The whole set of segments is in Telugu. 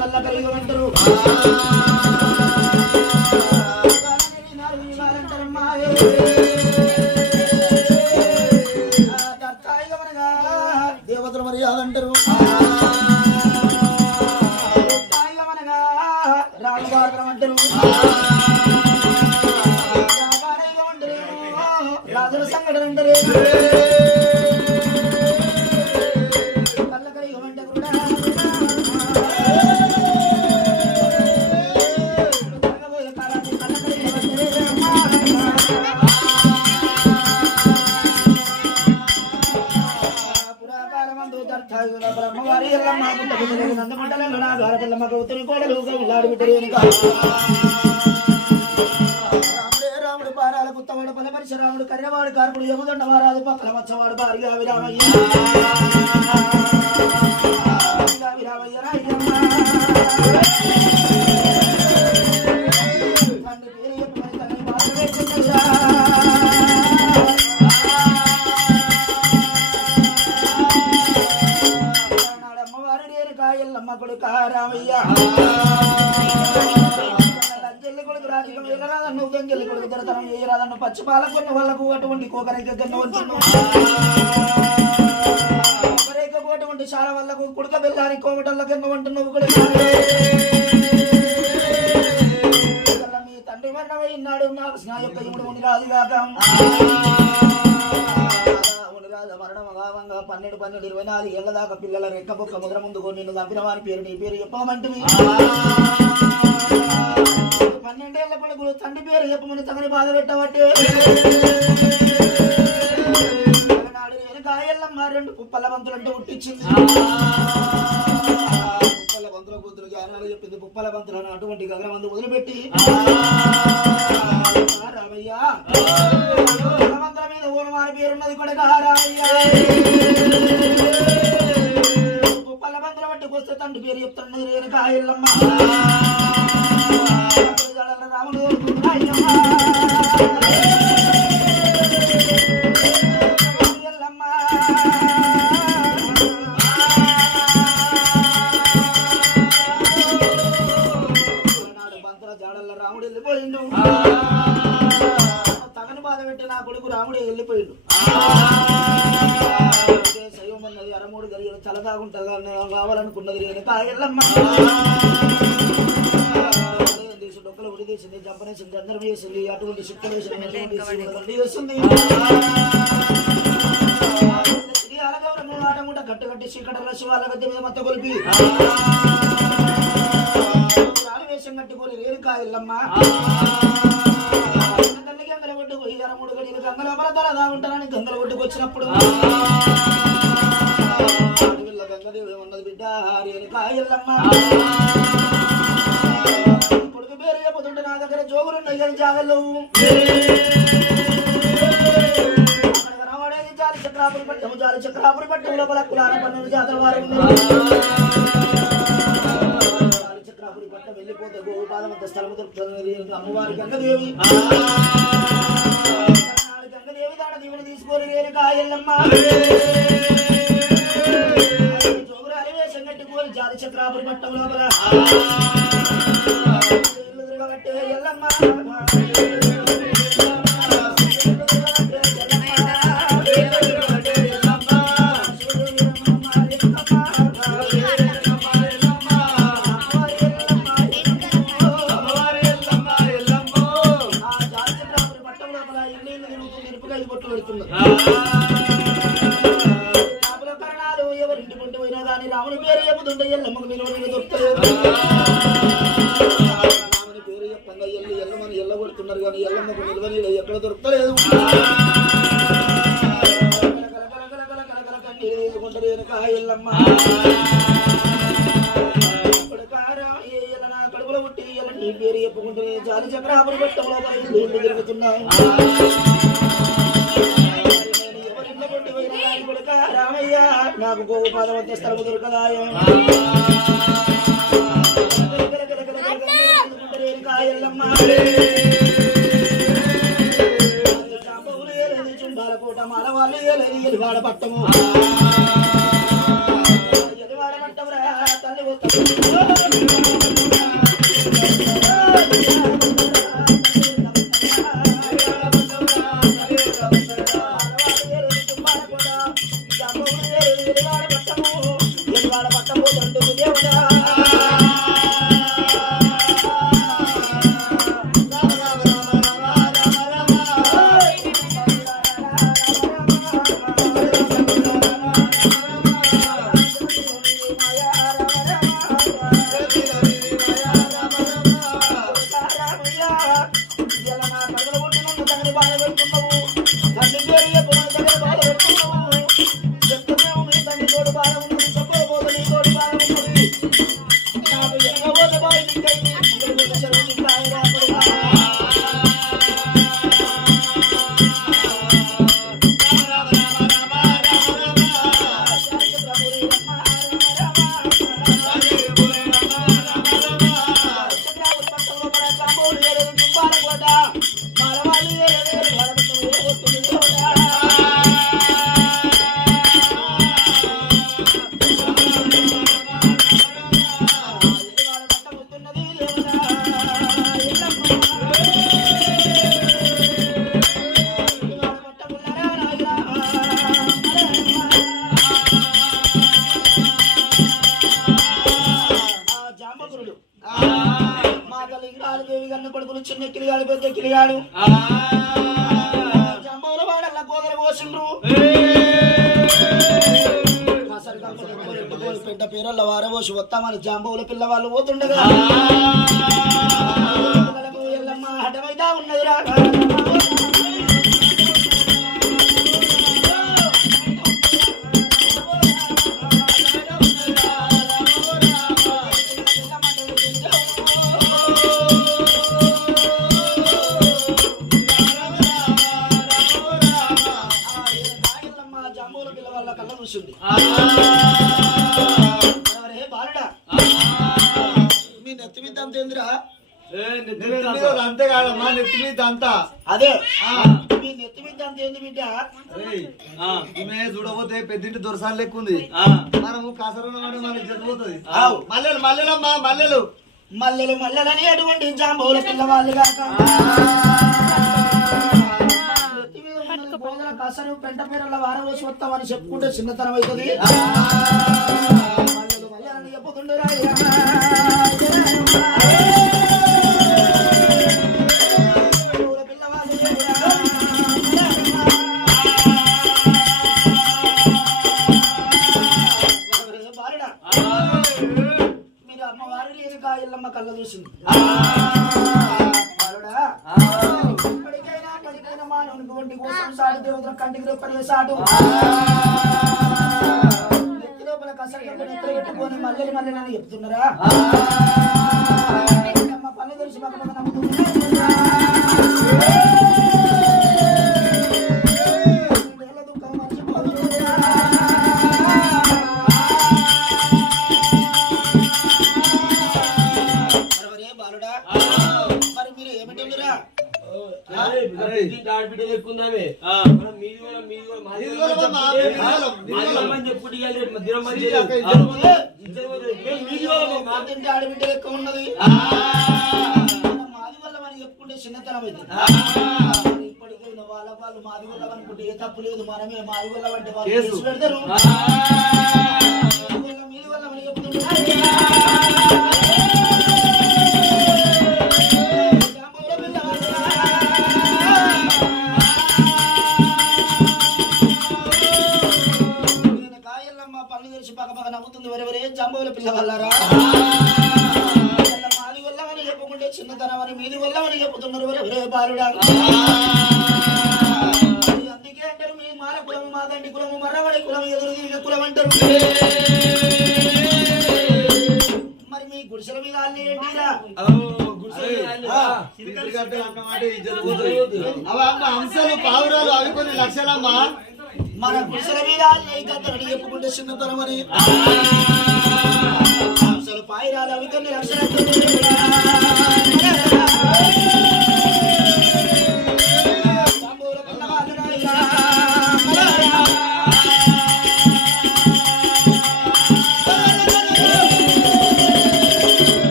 కళ్ళ కలిగి ఉంటారు దేవతలు మర్యాద అంటారు రాజుగారు అంటారు రాజుల సంఘటన అంటారు బ్రహ్మవారి నందమండలంలో నా ద్వారపల్లమ్మ గౌతమి కోడలు గౌలాడు బిడ్డరేను రాముడే రాముడు పారాల కుత్తవాడు పల పరశురాముడు కర్రవాడు కార్పుడు యముదండ వారాదు పక్కల మచ్చవాడు భార్య విరామయ్య విరామయ్య రాయ్యమ్మ తండ్రి పేరు చెప్పమని తల్లి బాధ పెట్టుకున్నదా ఎల్లమ్మ కొడుకా రామయ్య లంచెల్లి కొడుకు రాజకీయం ఏలరాదన్ను గంగెల్లి కొడుకు దొరతనం ఏరాదన్ను పచ్చి పాలకొన్న వాళ్ళకు అటువంటి కోకరేక అటువంటి చాలా వాళ్ళకు కుడక బెల్లారి కోమటల్ల గంగ వంట నువ్వు కూడా మీ తండ్రి మరణమైనాడు నాకు స్నా యొక్క ఇముడు ముని రాజుగాక మరణమగావంగా 12-24 ఏళ్ల దాకా పిల్లల రెక్క బొక్క ముద్ర ముందుకు నిన్ను చంపిన వాని పేరు నీ పేరు చెప్పమంటివి 12 ఏళ్ల కొడుకులు తండ్రి పేరు చెప్పమని తమని బాధ పెట్టబట్టే నాడు నేను కాయల్లమ్మ 2 పుప్పల బంతులంటూ ఉట్టించింది పుప్పల బంతుల కూతురు జ్ఞానాలు చెప్పింది పుప్పల బంతులను అటువంటి గగనమందు వదిలిపెట్టి రామయ్య మీద ఓనమాని పేరున్నది కొడుక రామయ్య పుప్పల బంతుల బట్టి వస్తే తండ్రి పేరు చెప్తున్నది రేణుక ఎల్లమ్మ రాముడు ఎల్లమ్మ నాడు బంతుల జాడల్ల రాముడు వెళ్ళిపోయిండు బాధ పెట్టి నా కొడుకు రాముడే వెళ్ళిపోయిండు శైవమన్నది 13 గడియలు చల్లదాగుంటది కావాలనుకున్నది రేణుక ఎల్లమ్మ డొక్కలు ఉడి తీసింది జంపనేసింది అందరం చేసింది అటువంటి శక్తులు చేస్తుంది శ్రీ అలగౌరము ఆడముంట కట్టుకట్టి చీకటల శివాల గద్దె మీద మత్త కొలిపి వేషం కట్టుకొని రేణుక ఎల్లమ్మ గంగల ఒడ్డుకు 3 గడియలు గంగల పరదరదా ఉంటానని గంగల ఒడ్డుకు వచ్చినప్పుడు గంగదేవి ఏమన్నది బిడ్డ రేణుక ఎల్లమ్మ కొడుకు పేరు చెప్పుతుంటే నా దగ్గర జోగులున్నాయి కానీ జాగలేవు రావడేది జాలి చక్రాపురి పట్టము జాలి చక్రాపురి పట్టం లోపల కులార 12 జాతర వారు చక్రాపురి పట్టం వెళ్ళిపోతే గోవు పాదమంత స్థలము దొరుకుతుంది అమ్మవారి గంగదేవి గంగదేవి దాడ దీవుని తీసుకొని రేణుక ఎల్లమ్మ జోగురాలి వేషం కట్టుకొని జాతి చక్రాపురి పట్టం లోపల ఎల్లమ్మ ఎవరింటి పంట పోయినా కానీ రాముని పేరు చెప్పుతుంటే ఎల్లమ్మకు నిలవని దొరుకుతాయి రాముని పేరు చెప్పంగా ఎల్లమని ఎల్లగొడుతున్నారు కానీ ఎల్లమ్మకు నిలవని ఎక్కడ దొరుకుతలేదు రేణుక ఎల్లమ్మ నా కడుపులో పుట్టి నీ పేరు చెప్పుకుంటే జాలి చక్రాపురి పట్టంలో ఇల్లు తిరుగుతున్నాయి రామయ్య నాకు గోవు పాదవత్య స్థలము దొరకదాయో చుండాలకోట మాలవాళ్ళు ఎలివాడ పట్టము ఎలివాడ పట్టమురా తల్లి తల్లి వస్తుంది కొడుకులు చిన్న కిలిగాడు పెద్ద కిలిగాడు జంబవుల వాడల్లా గోదర పోసిండ్రు పెద్ద పేరల్ల వారబోసి వస్తామని జాంబవుల పిల్లవాళ్ళు పోతుండగా ఎల్లమ్మ అడ్డమైదా ఉన్నదిరా మీ నెత్తి మీద అంతేంద్రా అంతే కాదమ్మా నెత్తి మీద అంతా అదే మీ నెత్తి మీద అంతేంది బిడ్డ చూడబోతే పెద్దింటి దొరసాలు లెక్క ఉంది మనము కాసరన్న మనకి జరిగిపోతుంది మల్లెలు మల్లెలమ్మా మల్లెలు మల్లెలు మల్లెలని అటువంటి జాంబవుల పిల్లవాళ్ళు కాక కసరు పెంట పేరల వారవోసి వస్తామని చెప్పుకుంటే చిన్నతనం అవుతుంది మల్లెలని చెప్పుతుండరా మీరు అమ్మవారు లేని కాయల్లమ్మ కళ్ళ చూసింది కోసం సాడు దేవతల కంటికి రెప్పని సాడు నెత్తి లోపల కసరగా పెట్టుకొని మల్లెలు మల్లెలని చెప్తున్నారా అమ్మ పల్లె తెలిసి పక్కన నమ్ముతున్నా దుఃఖం మర్చిపోతున్నా బాలుడా మరి మీరు ఏమిటండిరా ఆడబిడ్డ ఎక్కువ ఉన్నది మాది వల్ల అని చెప్పుకుంటే చిన్నతనం అయితే ఇప్పటికైనా వాళ్ళ వాళ్ళు మాది వల్ల అనుకుంటే ఏ తప్పు లేదు మనమే మాది వల్ల అంటే వాళ్ళు కేసు పెడతారు మీది వల్ల అని చెప్తుంటే నవ్వుతుంది వరెవరే జాంబవుల పిల్లవాళ్ళారా మాది వల్లమని చెప్పుకుంటే చిన్నతనం అని మీది వల్లమని చెప్పుతున్నారు వరెవరే బాలుడా అందుకే అంటారు మీ మాల కులము మాదండి కులము మర్రవడి కులం ఎదురు తిరిగే కులం అంటారు మరి మీ గుడిసెల మీద ఏంటిరా అంశాలు పావురాలు అవి కొన్ని లక్షలమ్మా మన గుడిసెల మీద గద్దరని చెప్పుకుంటే చిన్నతనం అని అసలు పాయిరాలు అవి కొన్ని లక్షల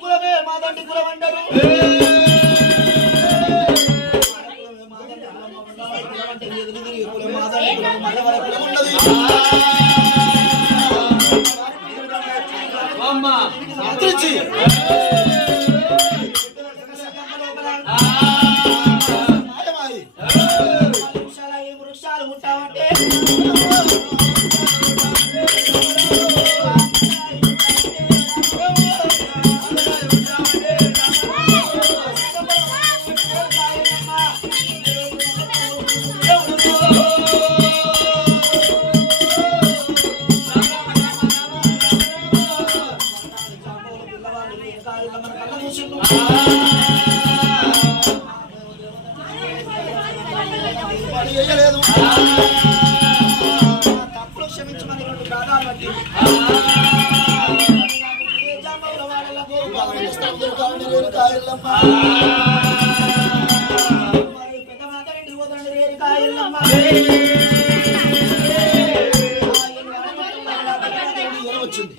కులమే మాదండి కులం అంటారు వృక్షాలు ఉంటామంటే తప్పులు క్షమించమని రెండు ప్రాణాలు బట్టి పెద్ద మాతారింటికి పోతాండి రేరు కాయలమ్మ వచ్చింది